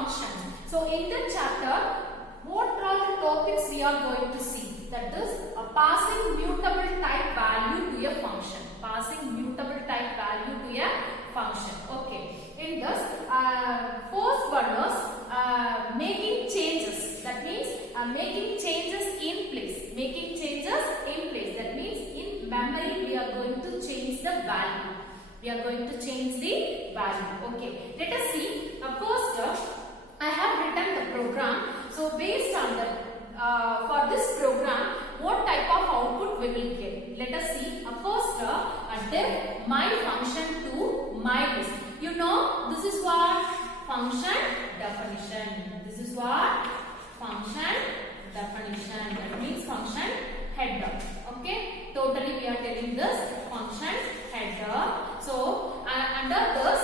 functions. So in the chapter, what are the topics we are going to see? That is passing mutable type value to a function. Passing mutable type value to a function. Okay. In this, first one is making changes. That means making changes in place. Making changes in place. That means in memory we are going to change the value. We are going to change the value. Okay. Let us see. First, I have written the program. So based on the for this program, what type of output we will get? Let us see. First, def my function to my list. You know, this is what function definition. This is what function definition. That means function header. Okay. Totally we are telling this function header. So under this,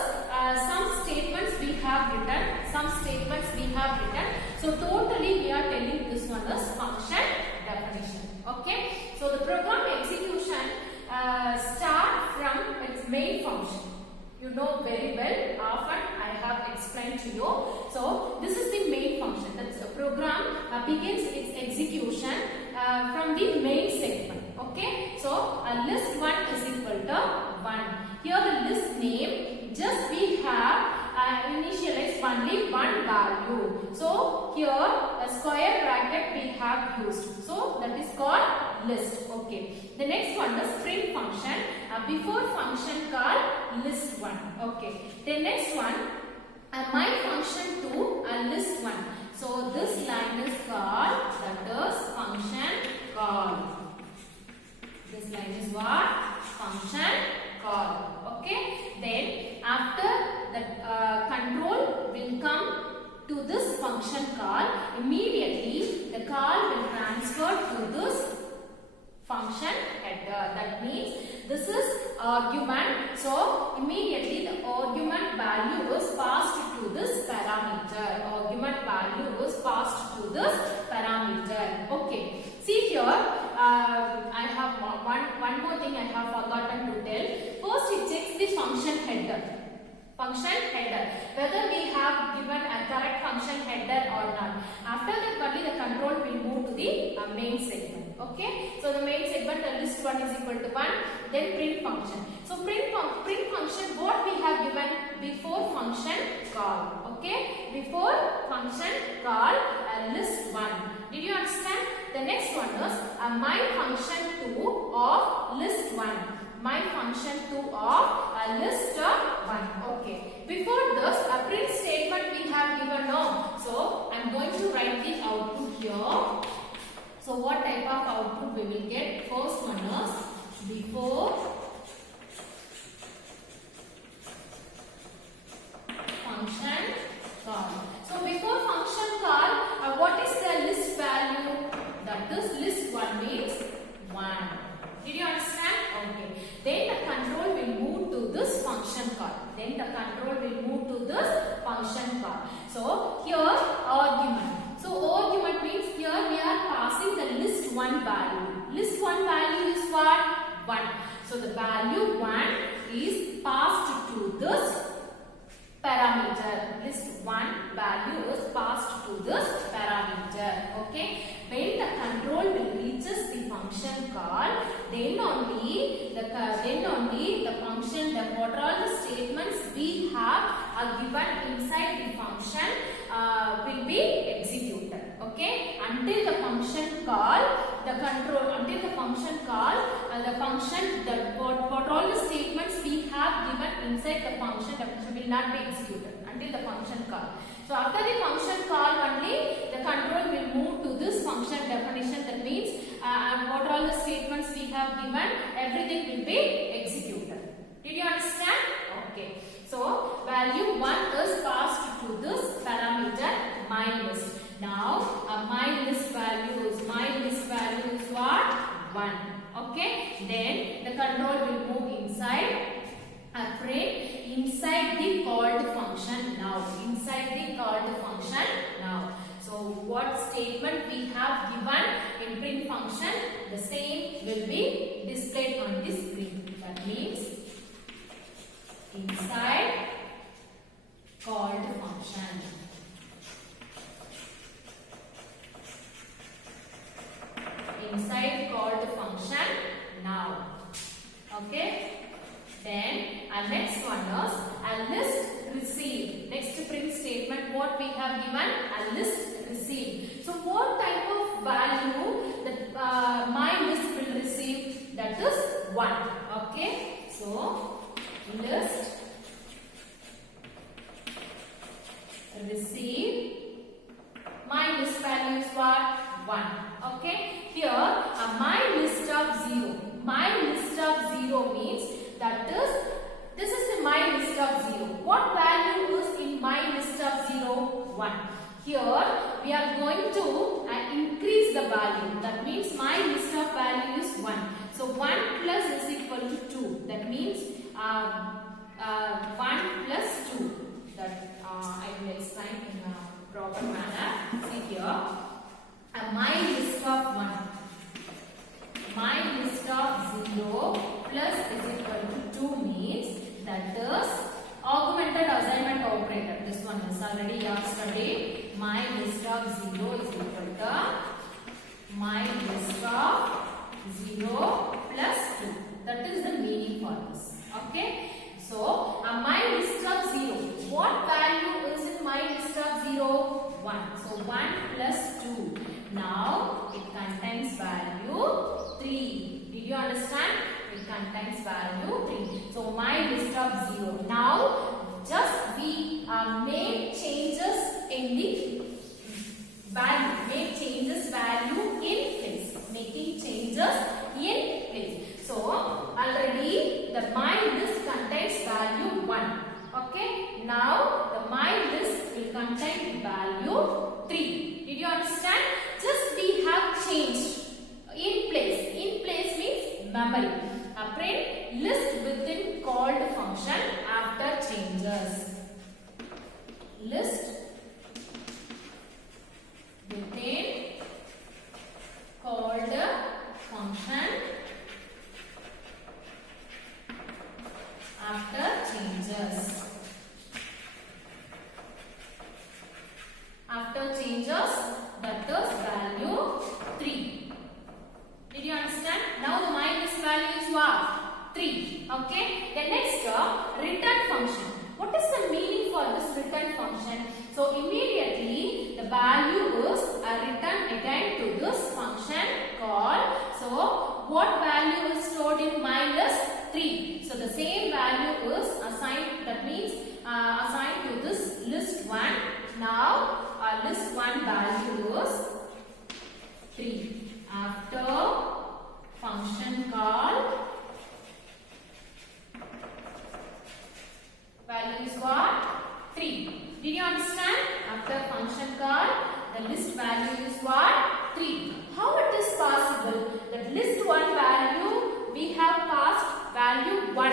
some statements we have written. Some statements we have written. So totally we are telling this one as function definition. Okay. So the program execution start from its main function. You know very well. Often I have explained to you. So this is the main function. That's a program begins its execution from the main segment. Okay. So list 1 is equal to 1. Here the list name, just we have initialize only one value. So here a square bracket we have used. So that is called list. Okay. The next one is print function. Before function called list 1. Okay. The next one my function to list 1. So this line is called, that is function call. This line is what? Function call. Okay. Then after the control will come to this function call, immediately the call will transfer to this function header. That means this is argument. So immediately the argument value is passed to this parameter. Argument value is passed to this parameter. Okay. See here, I have one more thing I have forgotten to tell. First it checks the function header. Function header. Whether we have given a correct function header or not. After that only the control will move to the main segment. Okay. So the main segment list 1 is equal to 1. Then print function. So print function what we have given before function call. Okay. Before function call list 1. Did you understand? The next one is my function 2 of list 1. My function 2 of list 1. Okay. Before this, a print statement we have given now. So I am going to write the output here. So what type of output we will get? First one is before function call. So before function call, what is the list value? That is list 1 means 1. Did you understand? Okay. Then the control will move to this function call. Then the control will move to this function call. So here argument. So argument means here we are passing the list 1 value. List 1 value is what? 1. So the value 1 is passed to this parameter. List 1 value is passed to this parameter. Okay. When the control will reaches the function call, then only the function, what are all the statements we have are given inside the function will be executed. Okay. Until the function call, the control, until the function call, what all the statements we have given inside the function will not be executed until the function call. So after the function call only, the control will move to this function definition. That means what all the statements we have given, everything will be executed. Did you understand? Okay. So value 1 is passed to this parameter my list. Now my list value is what? 1. Okay. Then the control will move inside a print inside the called function now. Inside the called function now. So what statement we have given in print function, the same will be displayed on the screen. That means inside called function. Next one is a list received. Next print statement, what we have given? A list received. So what type of value that my list will receive? That is 1. Okay. So list receive, my list value is what? 1. Okay. Here my list of 0. My list of 0 means that is, this is the my list of 0. What value is in my list of 0? 1. Here we are going to increase the value. That means my list of value is 1. So 1 plus is equal to 2. That means 1 plus 2. That I will explain in a proper manner. See here, my list of 1. My list of 0 plus is equal to 2 means that is augmented assignment operator. This one is already you have studied. My list of 0 is equal to my list of 0 plus 2. That is the meaning for this. Okay. So my list of 0. What value is in my list of 0? 1. So 1 plus 2. Now it contains value 3. Did you understand? It contains value 3. So my list of 0. Now just we make changes in the value. Make changes value in place. Making changes in place. So already the my list contains value 1. Okay. Now the my list will contain value 3. Did you understand? Just we have changed in place. In place means memory. Print list within called function after changes. List within called function after changes. After changes, that is value 3. Did you understand? Now the my list value is what? 3. Okay. The next return function. What is the meaning for this return function? So immediately the value is returned again to this function called. So what value is stored in my list? 3. So the same value is assigned. That means assigned to this list 1. Now list 1 value is 3. After function call, value is what? 3. Did you understand? After function call, the list value is what? 3. How it is possible that list 1 value we have passed value 1.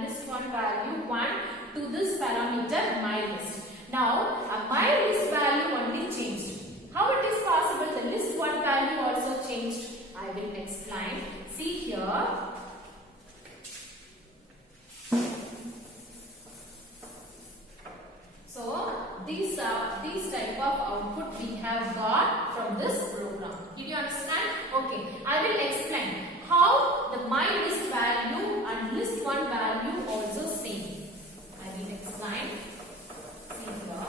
List 1 value 1 to this parameter my list. Now my list value only changed. How it is possible the list 1 value also changed? I will explain. See here. So these type of output we have got from this program. Did you understand? Okay. I will explain how the my list value and list 1 value also same. I will explain. See here.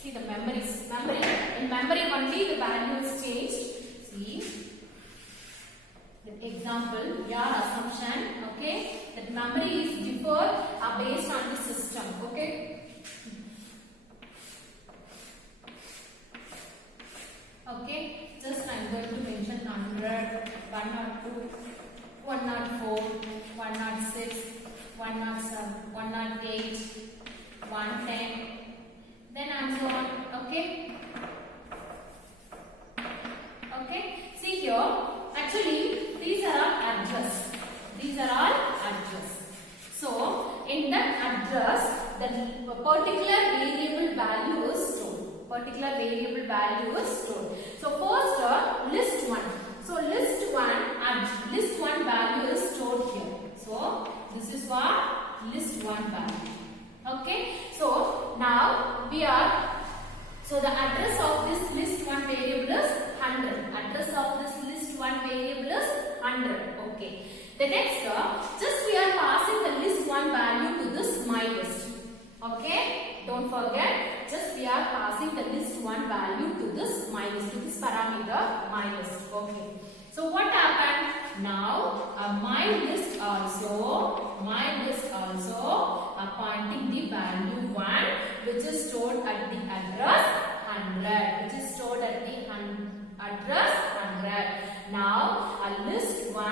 See the memory. In memory only the value is changed. See the example, your assumption, okay, that memory is differ based on the system, okay. Okay, just I am going to mention 100, 102, 104, 106, 107, 108, 110, then and so on, okay. Okay, see here, actually these are all address. These are all address. So, in that address, the particular variable value is stored. Particular variable value is stored. So, first list 1. So, list 1 value is stored here. So, this is what? List 1 value. Okay. So, now we are, so the address of this The next, just we are passing the list 1 value to this my list. Okay, don't forget, just we are passing the list 1 value to this my list, to this parameter my list. Okay, so what happened? Now my list also pointing the value 1, which is stored at the address 100, which is stored at the address 100. Now a list 1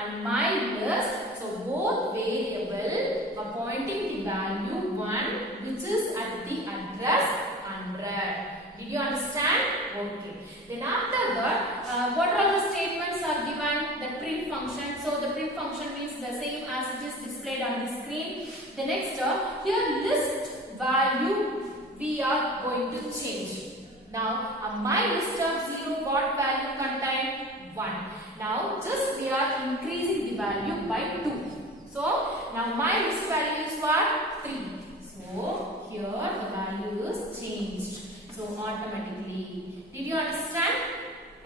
and my list, so both variable are pointing the value 1, which is at the address 100. Did you understand? Okay. Then after that, what are the statements are given? The print function. So the print function means the same as it is displayed on the screen. The next, here list value we are going to change. Now my list of 0 what value contain? 1. Now just we are increasing the value by 2. So now my list value is what? 3. So here the value is changed. So automatically. Did you understand?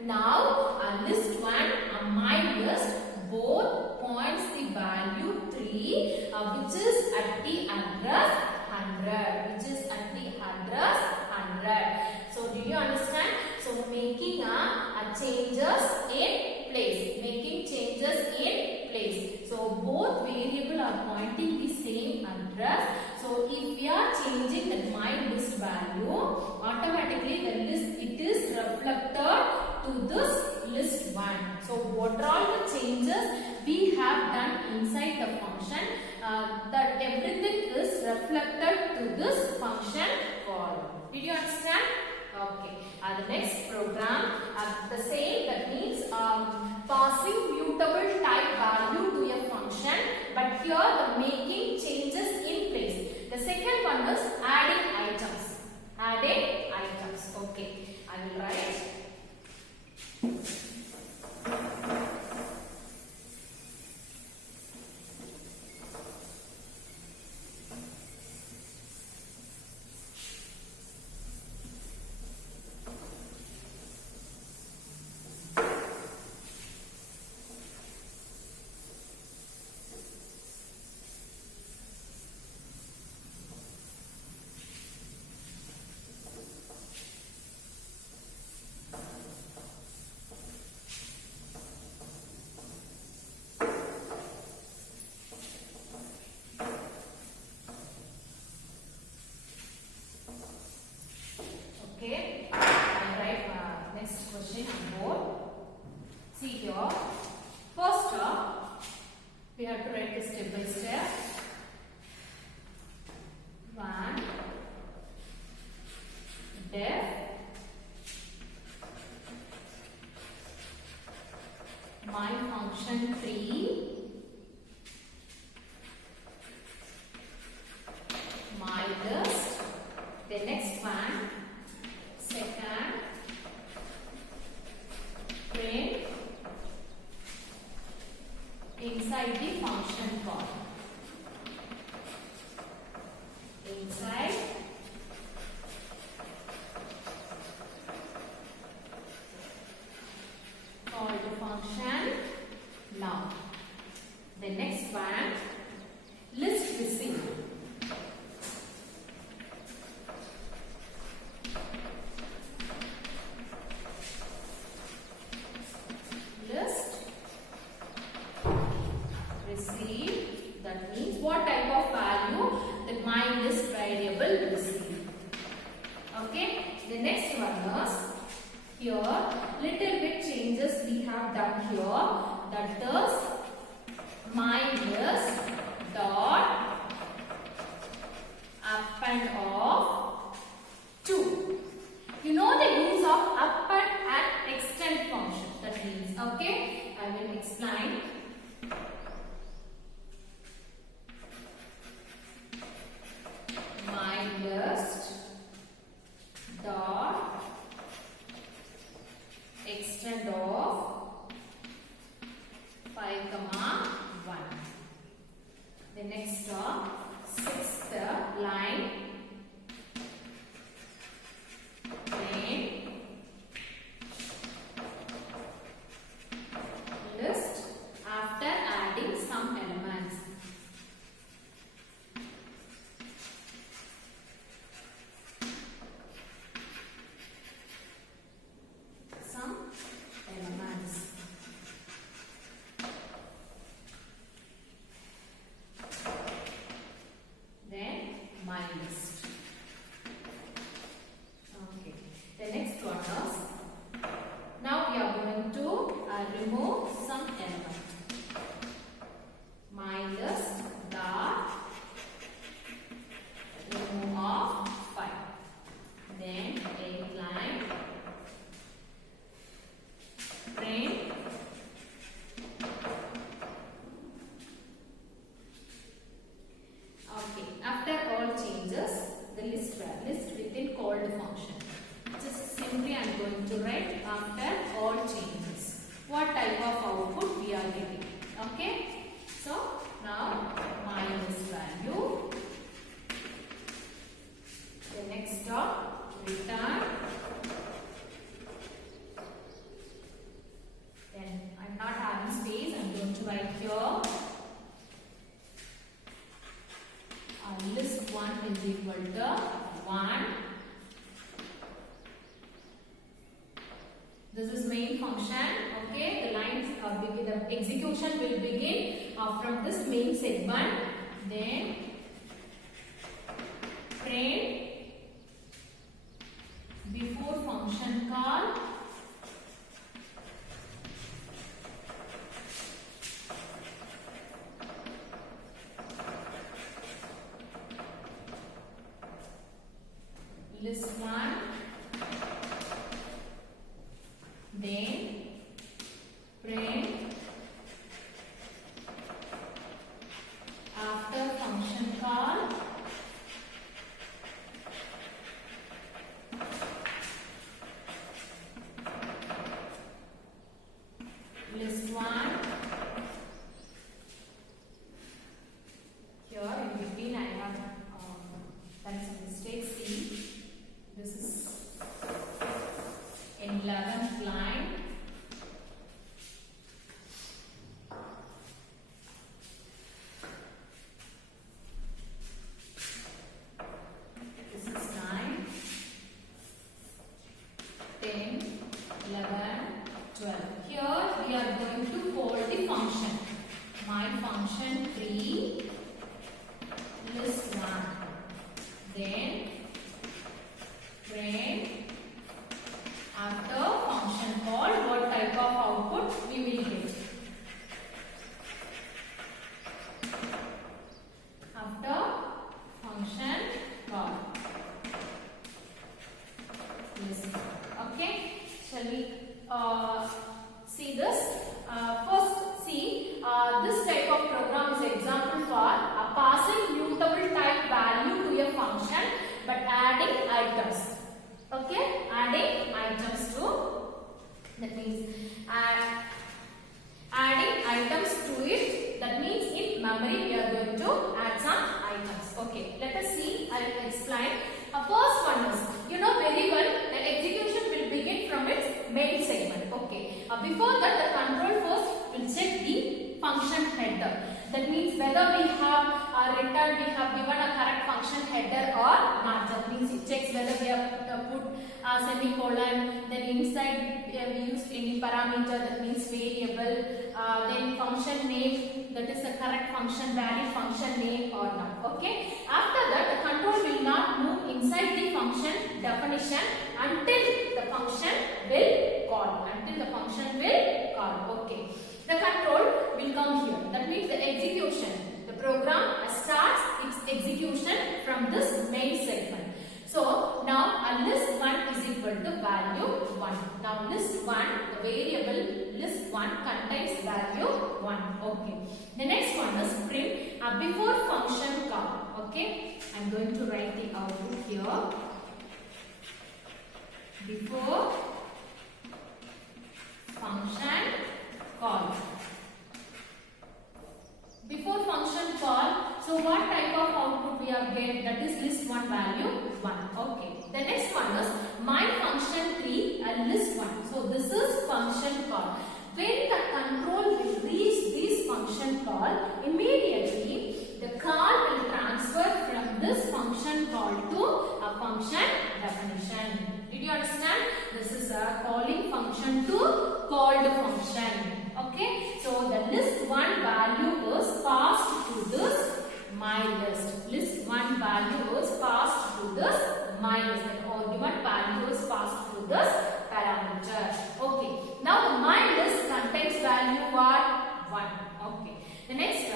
Now list 1 and my list both points the value 3, which is at the address 100, which is at the address 100. So did you understand? So making a changes in place, making changes in place. So both variable are pointing the same address. So if we are changing the my list value, automatically the list it is reflected to this list 1. So what are all the changes we have done inside the function, that everything is reflected to this function column. Did you understand? Okay. The next program, the same, that means passing mutable type value to a function, but here the making changes in place. The second one is adding items. Adding items. Okay. I will write. Okay, I write next question on board. See here, first we have to write this step by step. 1, def, my function 3, my list. The next one, second, print inside the function call. Inside call the function. Now the next one, list receive. That means what type of value that my list variable will receive. Okay. The next one is here little bit changes we have done here. That is my list dot append of 2. You know the use of append and extend function. That means, okay, I will explain. My list dot extend of 5, 1. The next sixth line, print list after adding am going to write after all changes. What type of output we are getting. Okay. So now minus value. The next stop, return. Then I'm not having space. I'm going to write here. List 1 is equal to 1. This is main function. Okay, the lines the execution will begin from this main segment. Then print before function call. List 1, then print after function call list 1. Here in between I have done some mistakes. See, this is in 11th line. This is 9, 10, 11, 12. Here we are going to call the function. My function 3, list 1. Then print after function call what type of output we will get. After function call. Listen. Okay. Shall we see this? First, see this type of program is example for passing mutable type value to a function but adding items. Okay, adding items to, that means adding items to it. That means in memory we are going to add some items. Okay, let us see. I will explain. First one is, you know very well, the execution will begin from its main segment. Okay, before that the control first will check the function header. That means whether we have returned, we have given a correct function header or not. That means it checks whether we have put a semicolon, then inside we used any parameter, that means variable, then function name, that is the correct function, valid function name or not. Okay. After that the control will not move inside the function definition until the function will call. Until the function will call. Okay. The control will come here. That means the execution. The program starts its execution from this main segment. So now a list 1 is equal to value 1. Now list 1, the variable list 1 contains value 1. Okay. The next one is print before function call. Okay. I am going to write the output here. Before function call. Before function call, so what type of output we have get? That is list 1 value 1. Okay. The next one is my function 3 and list 1. So this is function call. When the control will reach this function call, immediately the call will transfer from this function call to a function definition. Did you understand? This is a calling function to called function. Okay. So the list 1 value is passed to this my list. List 1 value is passed to this my list. The argument value is passed to this parameter. Okay. Now the my list contains value what? 1. Okay. The next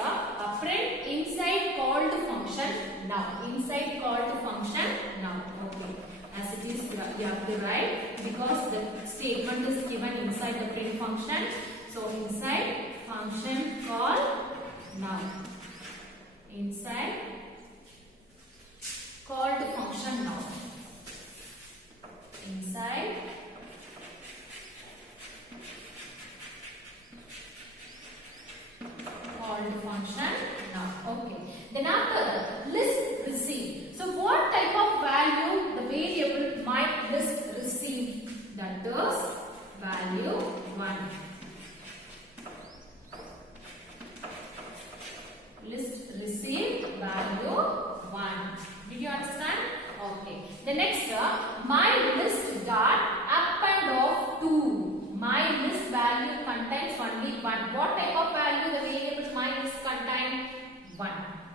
print inside called function now. Inside called function now. Okay. As it is, you have to write because the statement is given inside the print function. So inside function call now. Inside called function now. Inside value 1. List received value 1. Did you understand? Okay. The next my list dot append of 2. My list value contains only 1. What type of value the variable my list contain? 1.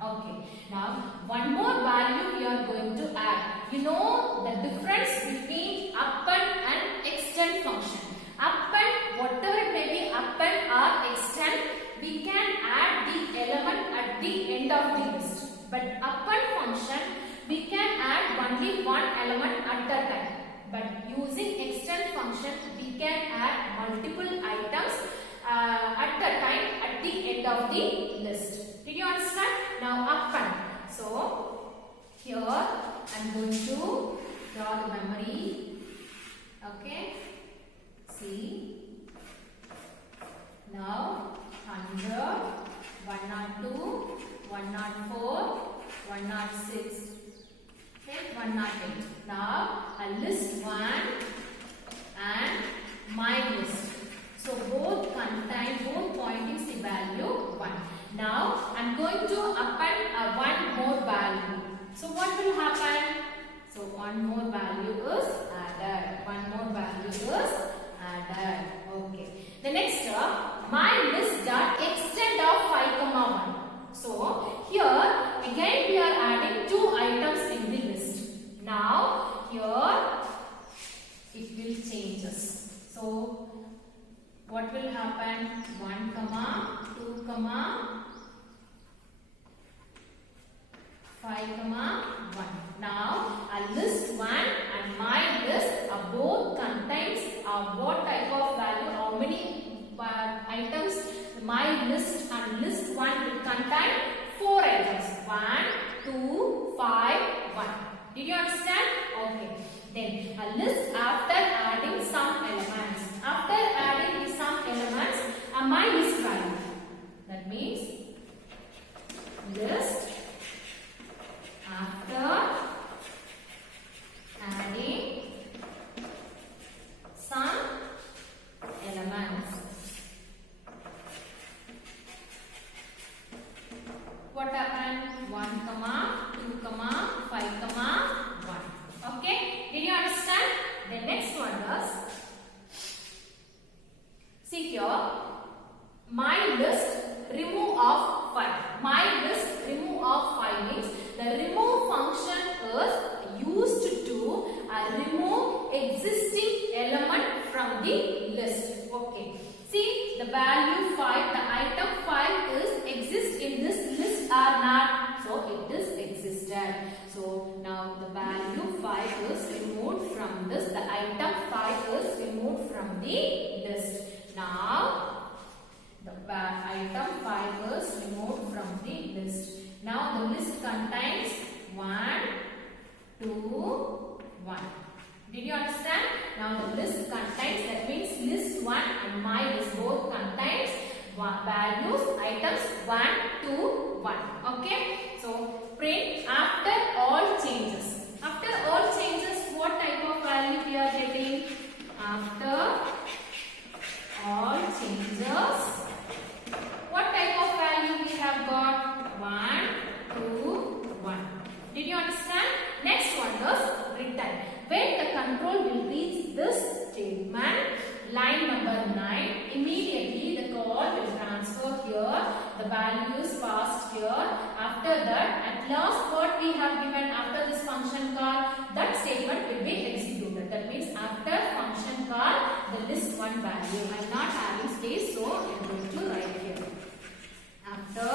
Okay. Now one more value we are going to add. You know the difference between append and extend function. Append, whatever it may be, append or extend, we can add the element at the end of the list. But append function, we can add only one element at a time. But using extend function, we can add multiple items at a time at the end of the list. Did you understand? Now append. So here I am going to draw the memory. Okay. See. Now 100, 102, 104, 106, okay, 108. Now I list 1 and my list. So both pointing the value 1. Now I am going to append one more value. So what will happen? So one more value is added. One more value is added. Okay. The next my list dot extend of 5, 1. So here again we are adding 2 items in the list. Now here it will changes. So what will happen? 1, 2, 5, 1. Now I list 1 and my list are both contains what type of value, how many items. My list and list 1 will contain 4 items. 1, 2, 5, 1. Did you understand? Okay. Then a list after adding some elements. After adding some elements, my list value. That means list after adding some elements. What happened? 1, 2, 5, 1. Okay? Did you understand? The next one is, see here, my list remove of 5. My list remove of 5 means the remove function is used to remove existing element from the list. Okay. See the value 5, the item 5 is exist in this list or not? So it is existed. So now the value 5 is removed from this. The item 5 is removed from the list. Now the item 5 is removed from the list. Now the list contains 1, 2, 1. Did you understand? Now the list contains, that means list 1 and my list both contains values, items 1, 2, 1. Okay? So print after all changes. After all changes, what type of value we are getting? After all changes, what type of value we have got? 1, 2, 1. Did you understand? Next one is return. When the control will reach this statement, line number 9, immediately the call will transfer here. The value is passed here. After that, at last what we have given after this function call, that statement will be executed. That means after function call, the list 1 value. I am not having space, so I am going to write here. After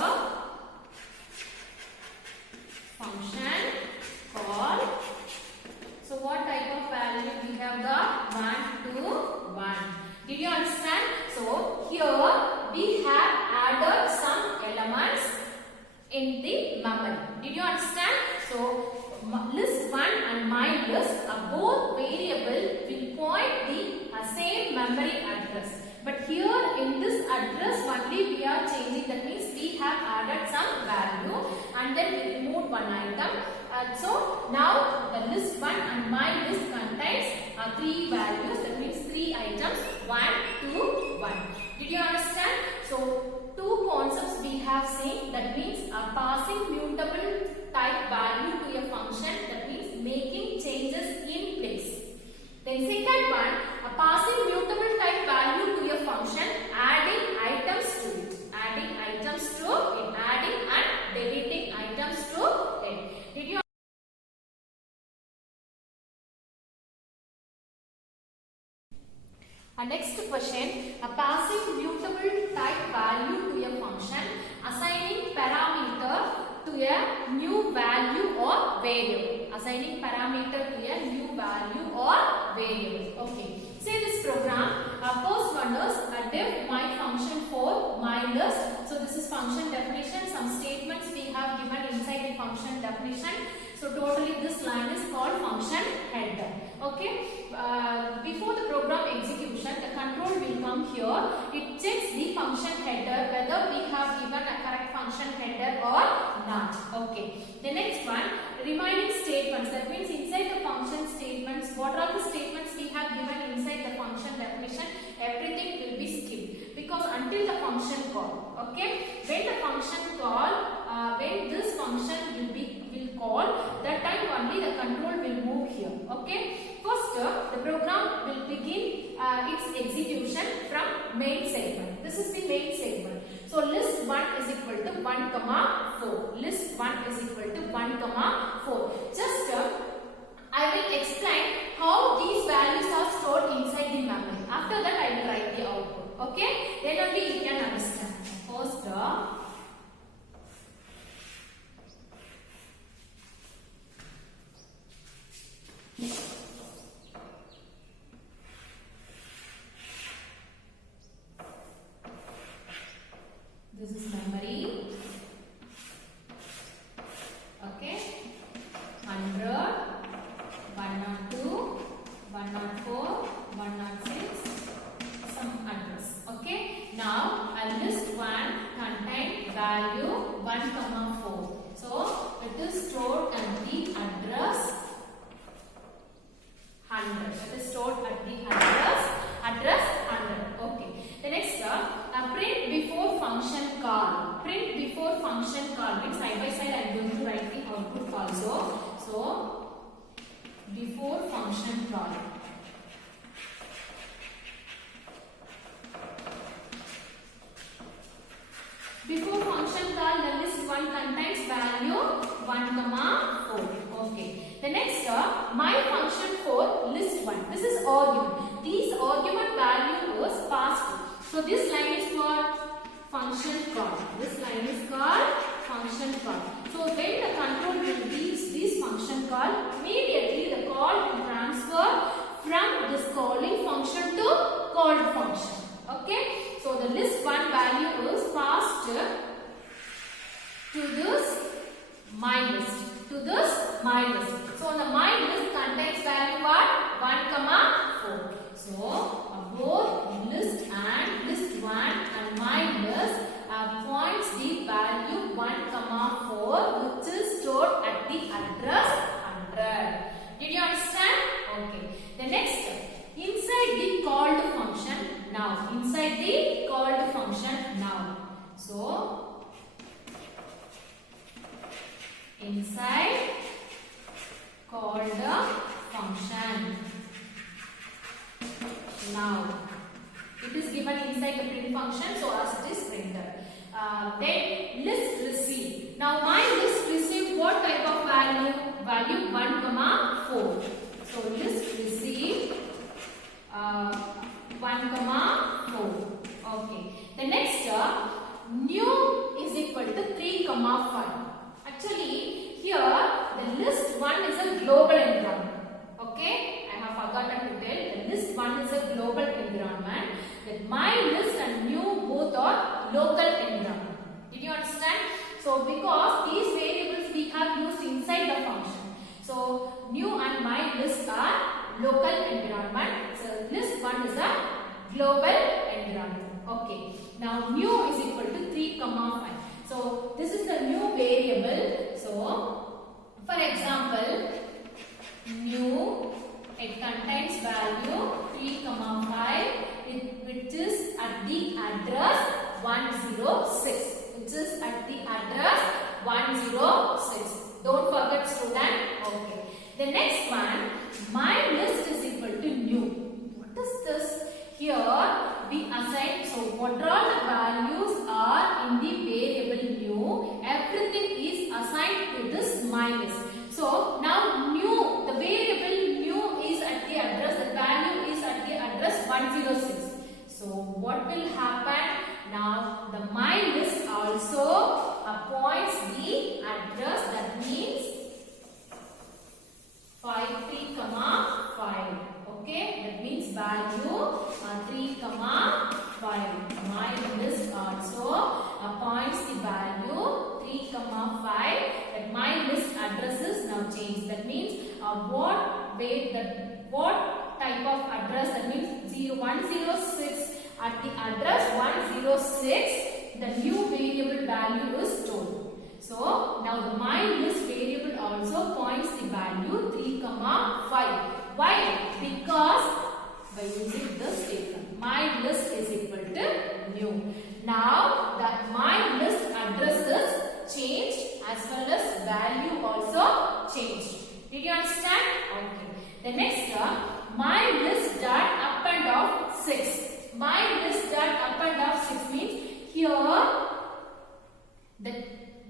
function call, so what type of value we have got? 1, 2, 1. Did you understand? So here we have added some elements in the memory. Did you understand? So list 1 and my list are both variable will point the same memory address. But here in this address only we are changing. That means we have added some value and then we removed one item. So now the list 1 and my list contains 3 values. That means 3 items. 1, have seen, that means passing mutable type value to a function, that means making changes in place. Then second one, passing mutable type value to a function, adding items to it, adding and deleting items to it. Did you next question, passing mutable type value to a function, assigning parameter to a new value or variable. Assigning parameter to a new value or variable. Okay. Say this program. First one is def my function for my list. So this is function definition. Some statements we have given inside the function definition. So totally this line is called function header. Okay. Before the program execution, the control will come here. It checks the function header whether we have given a correct function header or not. Okay. The next one, remaining statements. That means inside the function statements, what are the statements we have given inside the function definition? Everything will be skipped because until the function call. Okay. When the function call, when this function will call, that time only the control will move here. Okay. First, the program will begin its execution from main segment. This is the main segment. So list 1 is equal to 1, 4. List 1 is equal to 1, 4. Just I will explain how these values are stored inside the memory. After that, I will write the output. Okay? Then only you can understand. First, this is memory. Okay. 100, 102, 104, 106, some address. Okay. Now, list 1 contain value 1, 4. So, it is stored at the address 100. It is stored at the address 100. Okay. The next, print before function call. Print before function call means side by side I am going to write the output also. So, before function call. Before function call, the list 1 contains value 1, 4. Okay. The next, my function for list 1. This is argument. These argument value is passed. So this line is called function call. This line is called function call. So when the control will reach this function call, immediately the call will transfer from this calling function to called function. Okay. So the list 1 value is passed to this my list. To this my list. So the my list contains value what? 1, 4. So both list and list 1 and my list points the value 1, 4 which is stored at the address 100. Did you understand? Okay. The next, inside the called function now. Inside the called function now. So inside called function now. It is given inside the print function, so as it is printed. Then list received. Now my list received what type of value? Value 1, 4. So list received 1, 4. Okay. The next new is equal to 3, 5. Actually here the list 1 is a global environment. Okay. I have forgotten to tell. The list 1 is a global environment. That my list and new both are local environment. Did you understand? So because these variables we have used inside the function. So new and my list are local environment. So list 1 is a global environment. Okay. Now new is equal to 3, 5. So this is the new variable. So for example, new, it contains value 3, 5 which is at the address 106. Which is at Here we assign, so what all the values are in the variable new, everything is assigned to this minus. So now new, the variable new is at the address, the value is at the address 106. So what will happen? Now the minus also appoints the address, that means 53, 5. Okay, that means value 3, 5. My list also appoints the value 3, 5. That my list addresses now changed. That means what type of address, that means 106 at the address 106 the new variable value is stored. So now the my list variable also points the value 3, 5. Why? Because by using this statement, my list is equal to new. Now that my list addresses changed as well as value also changed. Did you understand? Okay. The next term, my list dot append of 6. My list dot append of 6 means here the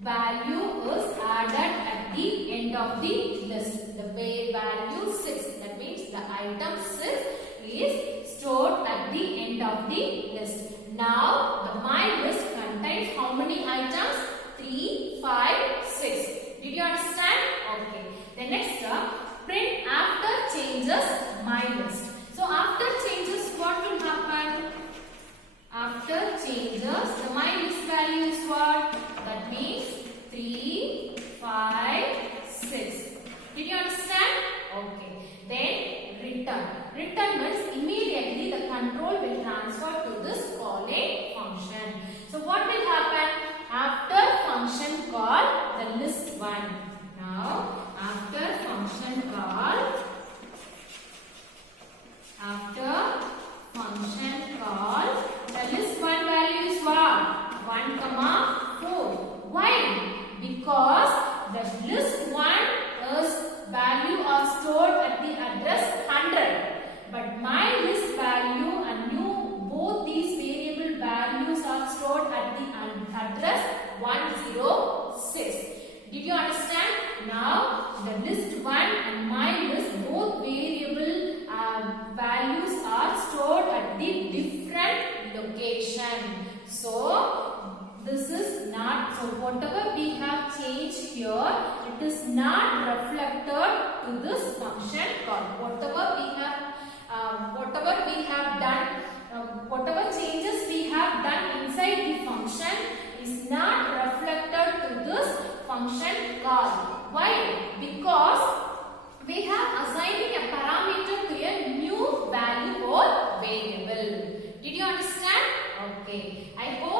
value is added at the end of the list. The value 6. That means the item 6 is stored at the end of the list. Now the my list contains how many items? 3, 5, 6. Did you understand? Okay. The next term, print after changes my list. So after changes, what will happen? After changes, the my list value is what? That means 3, 5, 6. Did you understand? Okay. Then return. Return means immediately the control will transfer to this calling function. So what will happen? After function call the list 1. Now after function call the list 1 value is what? 1, 4. Why? Because the list 1 is value are stored at the address 100. But my list value and new, both these variable values are stored at the address 106. Did you understand? Now the list 1 and my list, both variable values are stored at the different location. So this is not, so whatever we have changed here, it is not reflected to this function call. Whatever we have done, whatever changes we have done inside the function is not reflected to this function call. Why? Because we have assigning a parameter to a new value or variable. Did you understand? Okay. I hope